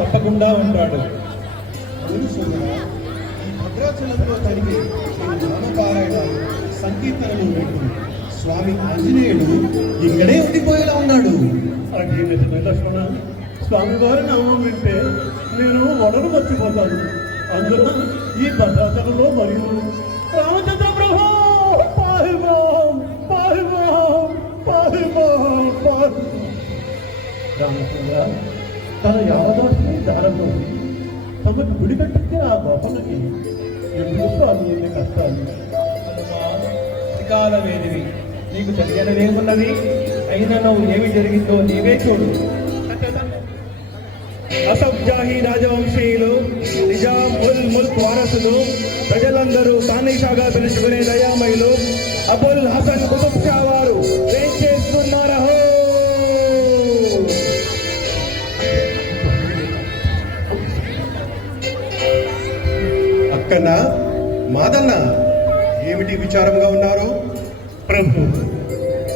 తప్పకుండా ఉంటాడు. భద్రాచలంలో జరిగే నామపారాయణాలు, సంకీర్తనలు వింటూ స్వామి ఆంజనేయుడు ఇక్కడే ఉండిపోయేలా ఉన్నాడు. అది నిజమే లక్ష్మణ. స్వామివారి నామం వింటే నేను వడలు మర్చిపోతాను. అందున ఈ భద్రాచలంలో మరియు రామచంద్ర ప్రభు పాహిమాం పాహిమాం పాహిమాం పాహి. రామచంద్ర తన యావదాన్ని దారంలో తమకు గుడి కట్టించే ఆ గోపలకి ఎందుకు స్వామి ఎన్ని కష్టాలు? త్రికాలవేదివి, నీకు తెలియనిదేమున్నది? అయినా నువ్వు ఏమి జరిగిందో నీవే చూడు. అసబ్జాహీ రాజవంశీయులు, నిజాం ఉల్ ముల్క్ వారసులు, ప్రజలందరూ తానీషాగా పిలుచుకునే దయామయులు అబుల్ హసన్ కుతుబ్ షా వారు ఏం చేసుకున్నారహో. అక్కన్నా మాదన్న, ఏమిటి విచారంగా ఉన్నారు? ప్రభు,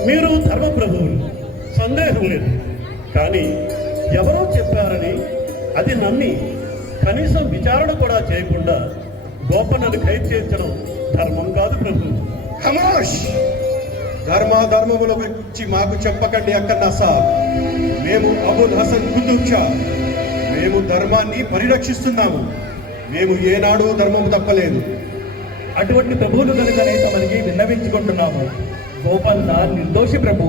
మీరు ధర్మ ప్రభువులు, సందేహం లేదు. కానీ ఎవరో చెప్పారని అది నమ్మి కనీసం విచారణ కూడా చేయకుండా గోపన్నను ఖైదు చేయించడం ధర్మం కాదు ప్రభు. ఖమోష్! ధర్మముల గురించి మాకు చెప్పకండి అక్కన్నా సాబ్. మేము అబుల్ హసన్ కుతుబ్ షా, మేము ధర్మాన్ని పరిరక్షిస్తున్నాము. మేము ఏనాడు ధర్మము తప్పలేదు. అటువంటి ప్రభువులు కనుకనే తమనికి విన్నవించుకుంటున్నాము. గోపన్న నిర్దోషి ప్రభు.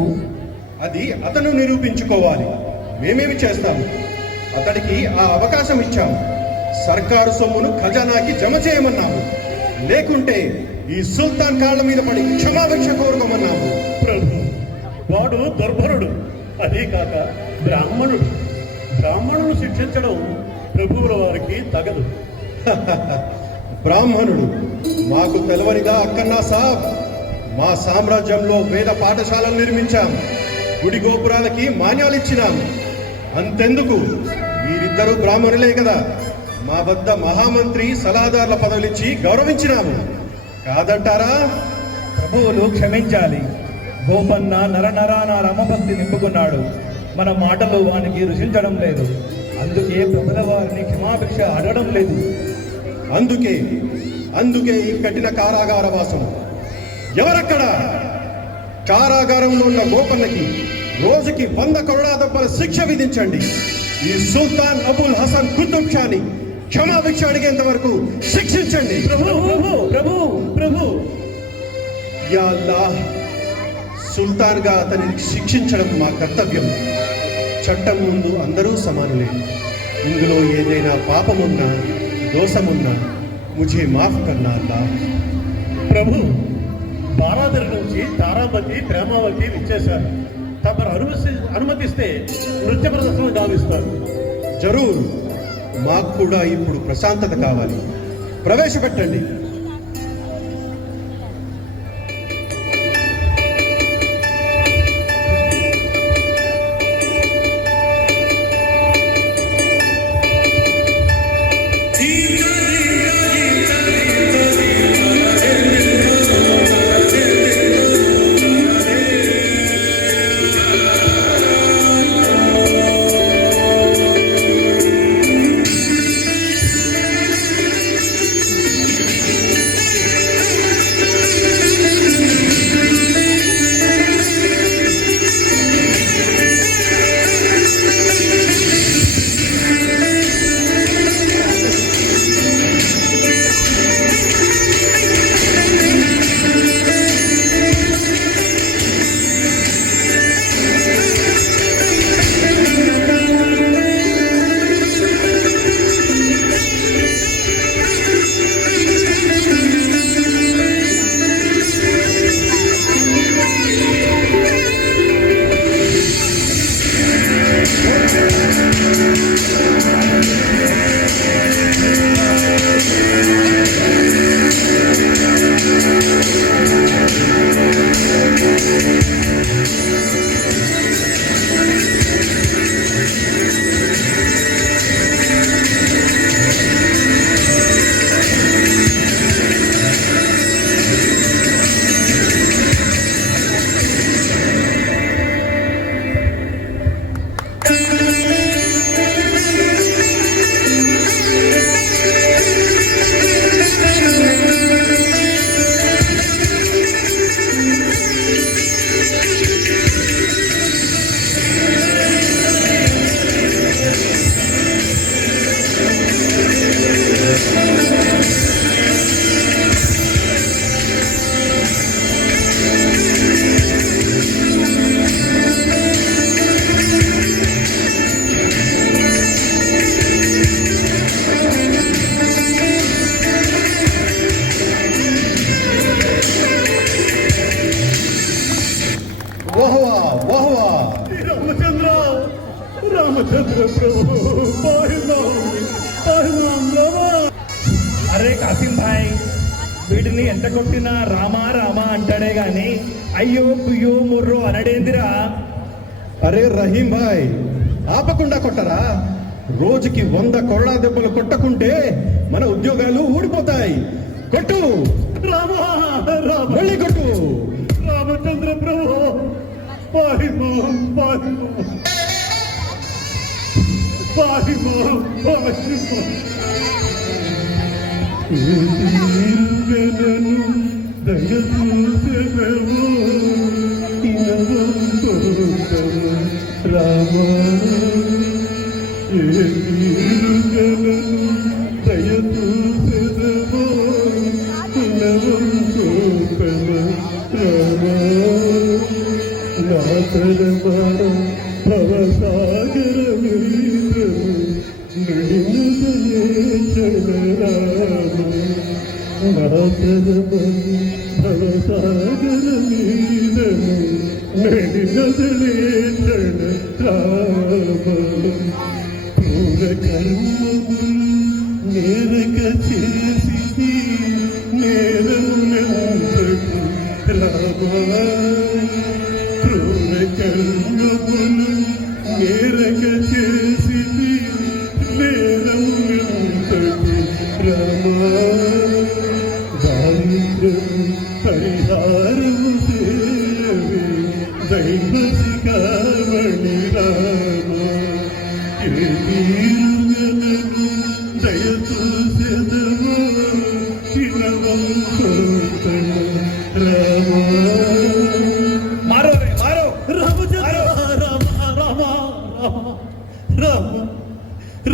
అది అతను నిరూపించుకోవాలి. మేమేమి చేస్తాము? అతడికి ఆ అవకాశం ఇచ్చాము. సర్కారు సొమ్మును ఖజానాకి జమ చేయమన్నాము. లేకుంటే ఈ సుల్తాన్ కాళ్ళ మీద పడి క్షమాభిక్ష కోరుకోమన్నాము. ప్రభు, వాడు దుర్భరుడు, అదే కాక బ్రాహ్మణుడు. బ్రాహ్మణులు శిక్షించడం ప్రభువుల వారికి తగదు. బ్రాహ్మణుడు మాకు తెలవనిదా అక్కన్నా సాబ్? మా సామ్రాజ్యంలో వేద పాఠశాలలు నిర్మించాం, గుడి గోపురాలకి మాన్యాలు ఇచ్చినాం. అంతెందుకు, మీరిద్దరూ బ్రాహ్మణులే కదా. మా వద్ద మహామంత్రి సలహాదారుల పదవులిచ్చి గౌరవించినాము. కాదంటారా? ప్రభువులు క్షమించాలి. గోపన్న నరనరాన రమభక్తి నింపుకున్నాడు. మన మాటలు వానికి రుచించడం లేదు. అందుకే ప్రభుల వారిని క్షమాభిక్ష అడగడం లేదు. అందుకే ఈ కఠిన కారాగార వాసం. ఎవరక్కడ? కారాగారంలో ఉన్న గోపన్నకి రోజుకి 100 కరోడా దెబ్బల శిక్ష విధించండి. ఈ సుల్తాన్ అబుల్ హసన్ కుతుబ్ షాని క్షమాభిక్ష అడిగేంత వరకు శిక్షించండి. ప్రభు ప్రభు ప్రభు ప్రభు యా అల్లాహ్, సుల్తాన్ గా అతనిని శిక్షించడం మా కర్తవ్యం. చట్టం ముందు అందరూ సమానులే. ఇందులో ఏదైనా పాపమున్నా దోషమున్నా ముझे మాఫ్ కన్నా అల్లాహ్. ప్రభు, బారాదరి నుంచి తారామతి ప్రేమావతి విచ్చేశారు. తమరు అనుమతిస్తే నృత్య ప్రదర్శన గావిస్తారు. జరూర్. మాకు కూడా ఇప్పుడు ప్రశాంతత కావాలి. ప్రవేశపెట్టండి. రామచంద్ర ప్రభు అరే కాసిం భాయ్, వీడిని ఎంత కొట్టినా రామా రామా అంటాడే గాని అయ్యో కుయ్యో ముర్రో అనడేందిరా. అరే రహీం భాయ్, ఆపకుండా కొట్టరా? రోజుకి 100 కొరడా దెబ్బలు కొట్టకుంటే మన ఉద్యోగాలు ఊడిపోతాయి. కొట్టు, రామా రామ మళ్ళీ కొట్టు. రామచంద్ర ప్రభు పాహిమో పాహిమో పాహిమో పాహిమో దయచూసెదవు రామా దయచూసెదవు నాతరమర భవసాగర భవసాగర క్రూర కర్మము నేరక చేసి నేరం రామా క్రూర కర్మమును నేరక చేసి నేరం రామా దారిద్ర్యం పరిహారము సేవి దైవశిఖామణి రామా దయచూసెదవు రామా మారో రే మారో. రామచంద్ర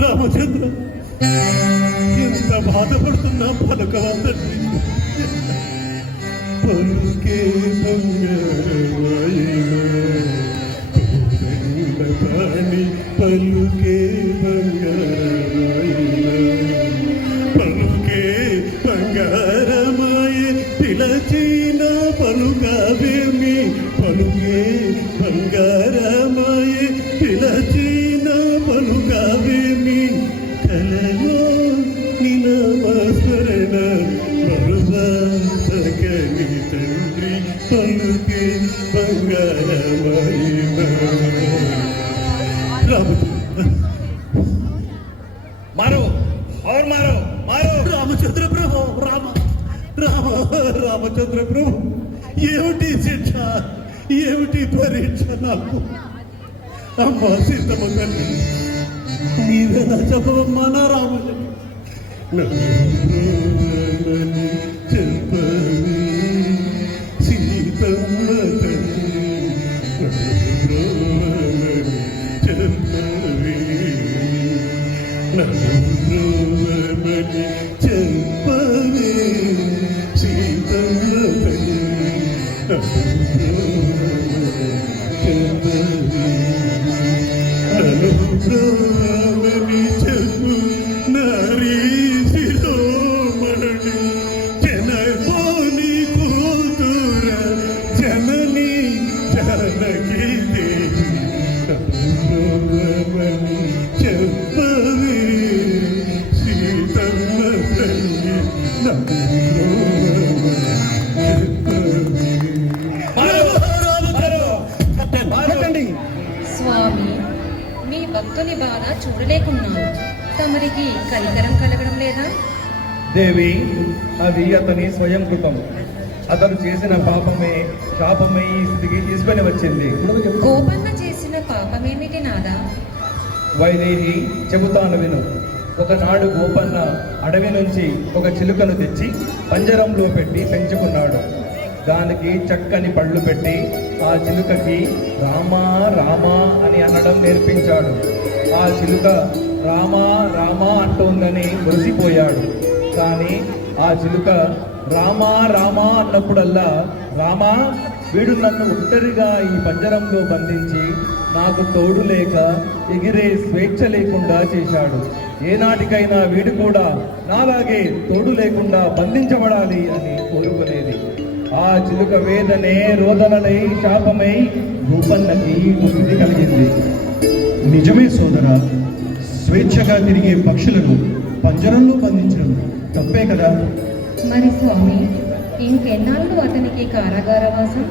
రామచంద్ర ఎంత బాధపడుతున్నా పలకవంతండి. పలుకే బంగారవాయిని పలుకే పలుకే బంగారమాయ పిలచిన పలుగావేమి పలుకే బంగారమాయ పిలచిన పలుగావేమి కలలో నినమస్మరణ మరువాసకని తండ్రి పలుకే బంగారమాయ मारो और मारो मारो. రామచంద్ర ప్రభు రామచంద్ర ప్రభు ఏమిటి శిక్ష, ఏమిటి పరీక్ష నాకు? అమ్మ సీతమ్మ తల్లి, నీవేనా చెప్పవమ్మా నా రామచంద్ర చెప్పవి సీతమ్మ తల్లి చెప్పవి చెప్పవే సీతమ్మ తల్లి చెప్పవి చెప్పు నారీ శిరోమణి జనపోని కూతుర జనని జానకి దేవి చెప్పవే సీతమ్మ తల్లి కొట్టండి. స్వామి, మీ భక్తుని బాధ చూడలేకున్నాను. తమరికి కనికరం కలగడం లేదా? దేవి, అది అతని స్వయం కృతం. అతను చేసిన పాపమే శాపమై ఈ స్థితికి తీసుకొని వచ్చింది. గోపన్న చేసిన పాపమేమిటి నాదా? వైదేహి, చెబుతాను విను. ఒకనాడు గోపన్న అడవి నుంచి ఒక చిలుకను తెచ్చి పంజరంలో పెట్టి పెంచుకున్నాడు. దానికి చక్కని పళ్ళు పెట్టి ఆ చిలుకకి రామా రామా అని అనడం నేర్పించాడు. ఆ చిలుక రామా రామా అంటోందని మురిసిపోయాడు. కానీ ఆ చిలుక రామా రామా అన్నప్పుడల్లా, రామా, వీడు నన్ను ఒంటరిగా ఈ పంజరంలో బంధించి నాకు తోడు లేక ఎగిరే స్వేచ్ఛ లేకుండా చేశాడు. ఏనాటికైనా వీడు కూడా నాలాగే తోడు లేకుండా బంధించబడాలి అని కోరుకునేది. ఆ చిలుక వేదనే రోదనలై శాపమై గోపన్నకి ముక్తి కలిగింది. నిజమే సోదరా, స్వేచ్ఛగా తిరిగే పక్షులను పంజరంలో బంధించడం తప్పే కదా. మరి స్వామి, ఇంకెన్నాళ్ళు అతనికి కారాగారవాసం?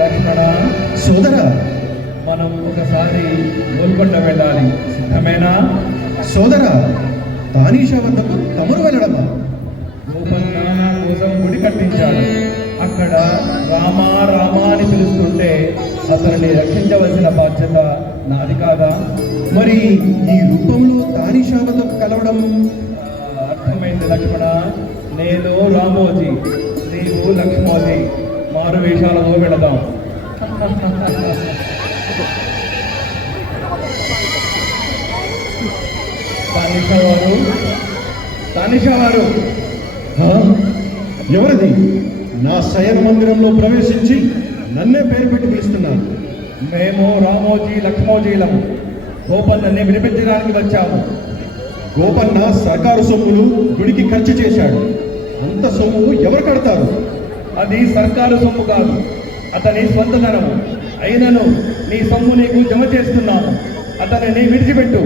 లక్ష్మణ, సోదరా, మనం ఒకసారి గోల్కొండ వెళ్ళాలి. సిద్ధమేనా? సోదరా, తానీషా వద్దకు తమరు వెళ్ళడమా? గోపన్న నా కోసం గుడి కట్టించాడు. అక్కడ రామా రామా అని పిలుస్తుంటే అతనిని రక్షించవలసిన బాధ్యత నాది కాదా? మరి ఈ రూపంలో తానీషా వద్దకు కలవడం అర్థమైంది లక్ష్మణ. నేను రామోజీ, నీవు లక్ష్మోజీ. మారు వేషాలలో వెళదాం. తానిషా వారు, ఆ? ఎవరిది నా శయన మందిరంలో ప్రవేశించి నన్నే పేరు పెట్టి పిలుస్తున్నారు? మేము రామోజీ లక్ష్మోజీలము. గోపన్నని వినిపించడానికి వచ్చాము. గోపన్న సర్కారు సొమ్ములు గుడికి ఖర్చు చేశాడు. అంత సొమ్ము ఎవరు కడతారు? అది సర్కారు సొమ్ము కాదు, అతని స్వంత ధనము. అయినను నీ సొమ్ము నీకు జమ చేస్తున్నాము. అతనిని విడిచిపెట్టు.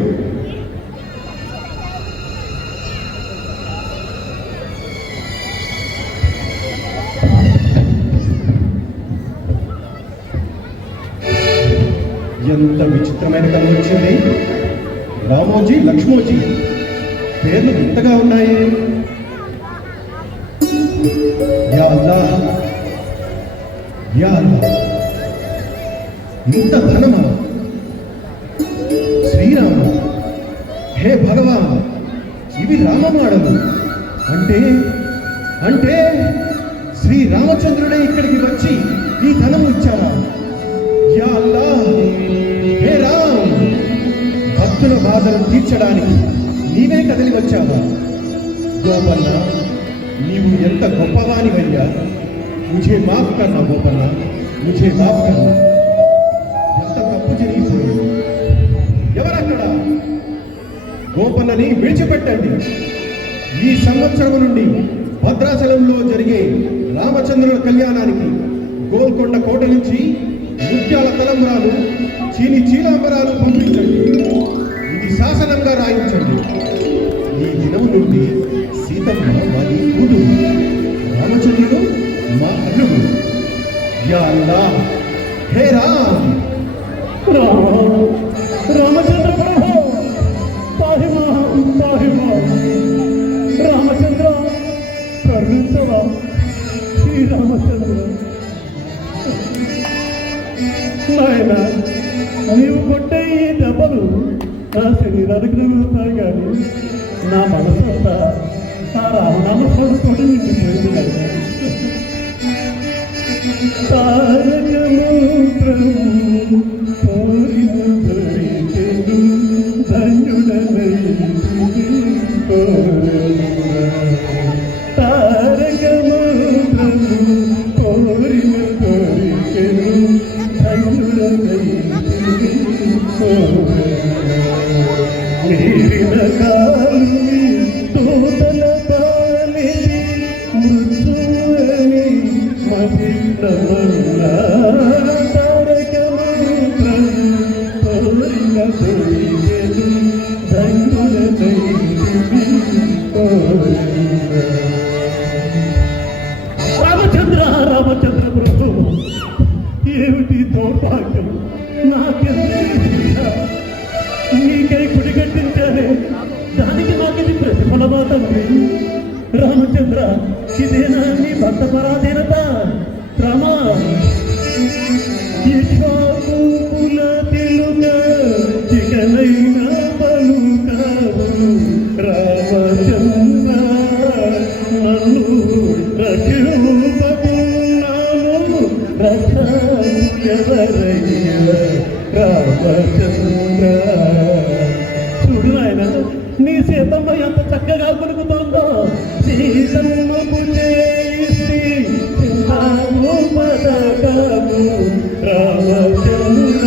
ఎంత విచిత్రమైన కథ వచ్చింది. రామోజీ లక్ష్మోజీ పేర్లు వింతగా ఉన్నాయి. యా అల్లాహ్, యా అల్లాహ్, ఇంత ధనమా? శ్రీరామ, హే భగవాన్, ఇవి రామమాడలు. అంటే అంటే శ్రీరామచంద్రుడే ఇక్కడికి వచ్చి ఈ ధనము ఇచ్చారా? యా అల్లాహ్, హే రామ్, భక్తుల బాధలు తీర్చడానికి నీవే కదిలి వచ్చావా? గోపన్న, నీవు ఎంత గొప్పవానివయ్యా. ముझे మాఫ్ కర్నా గోపన్న, ముझे మాఫ్ కర్నా. ఎంత తప్పు జరిగిపోయింది. ఎవరక్కడ? గోపన్నని విడిచిపెట్టండి. ఈ సంవత్సరం నుండి భద్రాచలంలో జరిగే రామచంద్రుల కళ్యాణానికి గోల్కొండ కోట నుంచి ముత్యాల తలంబరాలు, చీని చీలాంబరాలు పంపించండి. ఇది శాసనంగా రాయించండి. ఈ దినం నుండి సీతమ్మ వారి కూతురు, రామచంద్రుడు మా అల్లుడు. యా అల్లాహ్, హే రామ్. రామచంద్ర ప్రభు, పాహిమా పాహిమా. రామచంద్ర కరుణించవా. శ్రీరామచంద్ర నాయన, నీవు కొట్టే ఈ దెబ్బలు నా శరీరానికి తగులుతాయి, కానీ నా మనసు అంతా ఆ రామనామస్మరణతో నిండిపోయింది నాయన. తారకమూత్రము కోరిన దొరికెను, ధన్యుడనై కోరెను. తారకమూత్రము కోరిన దొరికెను, ధన్యుడనై కోరెను. మీరిన కాలుని తోటల తాలిని మృత్యువని మదినమన్నా. తారకమంత్రం కోరిన దొరికెను, ధన్యుడనై కోరెను. రామచంద్ర రామచంద్ర ప్రభు, ఏమిటి దౌర్భాగ్యం నాకెంత. నీకై గుడి కట్టించానే, దానికి మాకిది ప్రతిఫలమా తండ్రి? రామచంద్ర, ఇదేనా నీ భక్త పరాధీనత? రామా, ఇష్టాకుల తెలుగ చికనైన పలుకారు. రామచంద్ర, నన్ను రక్షింపకున్నాను, రక్షకులెవరయ్యా? రామచంద్ర, చూడు నాయన, నీ సీతమ్మ ఎంత చక్కగా పలుకుతోందో. సీతమ్మకు చేసి చింతాము పథకము. రామచంద్ర,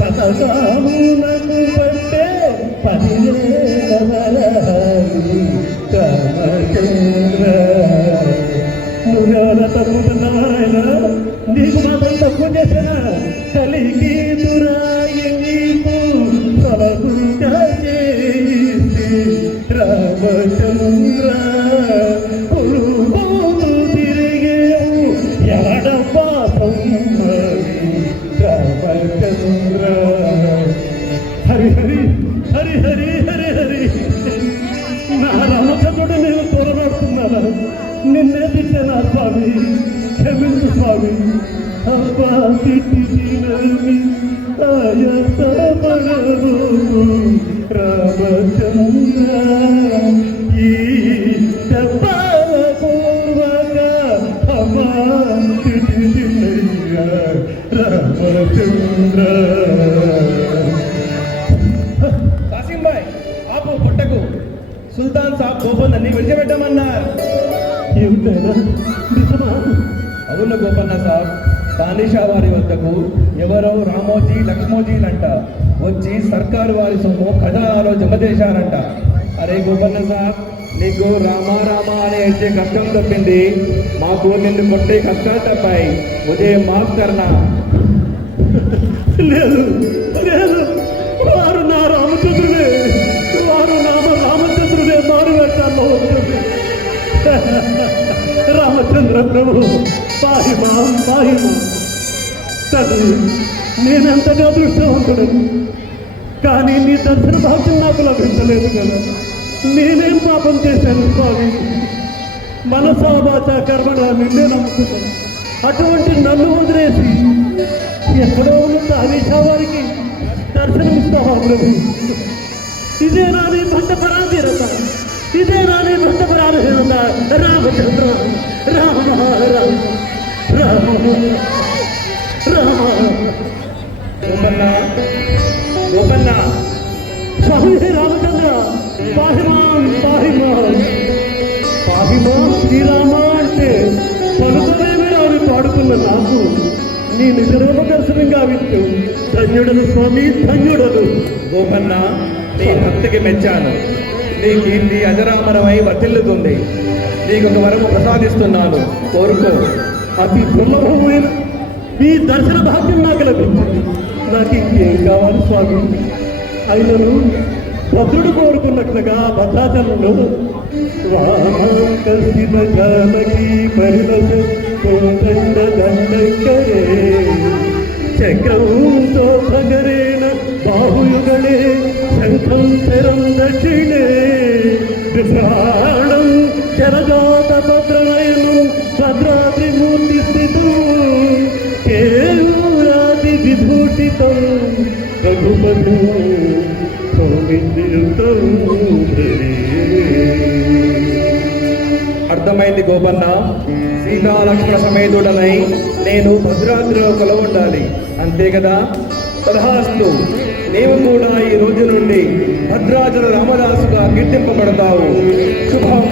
పథకమునకు పట్టే 10,000 వరాలు. రామచంద్ర, నువ్వెవర తగ్గుతున్నాయన, నీకు మాత్రం తక్కువ చేసిన. కలిగి హరి హరి హరి హరి హరి హరి నా రామచంద్రుడు నేను తోలనాడుతున్నాను. నిన్నే పిచ్చాను స్వామి, క్షమించు స్వామి. అబ్బా తిట్టినని ఆయసపడవు రామచంద్ర, ఈ దెబ్బల పూర్వక అమ్మా తిట్టినయ్య రామచంద్ర. కాసిం భాయ్ ఆపు, కొట్టకు. సుల్తాన్ సాబ్ గోపన్నని విడిచిపెట్టమన్నారు. ఏమిటైనా నిజమా? అవును గోపన్న సాబ్, తానిషా వారి వద్దకు ఎవరో రామోజీ లక్ష్మోజీలంట వచ్చి సర్కారు వారి సొమ్ము ఖజానాలో జమ చేశారంట. అరే గోపన్న సాబ్, నీకు రామా రామా అని అయితే కష్టం తప్పింది, మాకు నిన్ను కొట్టే కష్టాలు తప్పాయి. ముజే మాఫ్ కర్నా. లేదు లేదు, వారు నా రామచంద్రుడే, వారు రామచంద్రుడే మారు వేషాల్లో వచ్చారు. రామచంద్ర ప్రభు పాహిమా పాహిమా. తండ్రి, నేనెంతగా అదృష్టవంతుడను, కానీ నీ దర్శన భాగ్యం నాకు లభించలేదు కదా. నేనేం పాపం చేశాను స్వామి? మనసా వాచా కర్మగా నిన్నే నమ్ముతున్నాను. అటువంటి నన్ను వదిలేసి ఎక్కడో ఉన్న తానీషా వారికి దర్శనమిస్తావా ప్రభు? ఇదే నాని భక్త పరాధీనత, ఇదే నాని భక్త పరాధీనత. రామచంద్ర రామ రామ రామ రామ. గోపన్న గోపన్న, స్వామి రామచంద్ర, పాహిమాన్ పాహిమాన్ పాహిమాన్ శ్రీరామ అంటే పలుకలేమే అవి పాడుతున్న నాకు నీ నిజరూప దర్శనంగా వింటూ ధన్యుడను స్వామి, ధన్యుడను. గోపన్న, నీ భక్తికి మెచ్చాను. నీ కీర్తి అజరామరమై వర్తిల్లుతుంది. నీకు ఒక వరము ప్రసాదిస్తున్నాను, కోరుకో. అతి దుర్లభమైన ఈ దర్శన భాగ్యం నాకు లభించింది. నాకు ఇంకేం కావాలి స్వామి? అయినను భద్రుడు కోరుకున్నట్లుగా భద్రాచలంలో వామాకర్షిత జానకి పరిలస కోదండ దండకరే చక్రంతో భగరేణ బాహుయుగళే శంఖం శరం దక్షిణే విభ్రాణం శరజాత భద్రనయనం భద్రాద్రిమూర్తి స్థితం కేయూరాది విభూషితం రఘుపతి సౌమిత్యుతం. అర్థమైంది గోపన్న. సీతాలక్ష్మణ సమేతుడనై నేను భద్రాద్రిలో ఉండాలి, అంతే కదా? తథాస్తు. నీవు కూడా ఈ రోజు నుండి భద్రాచల రామదాసుగా కీర్తింపబడతావు. శుభం.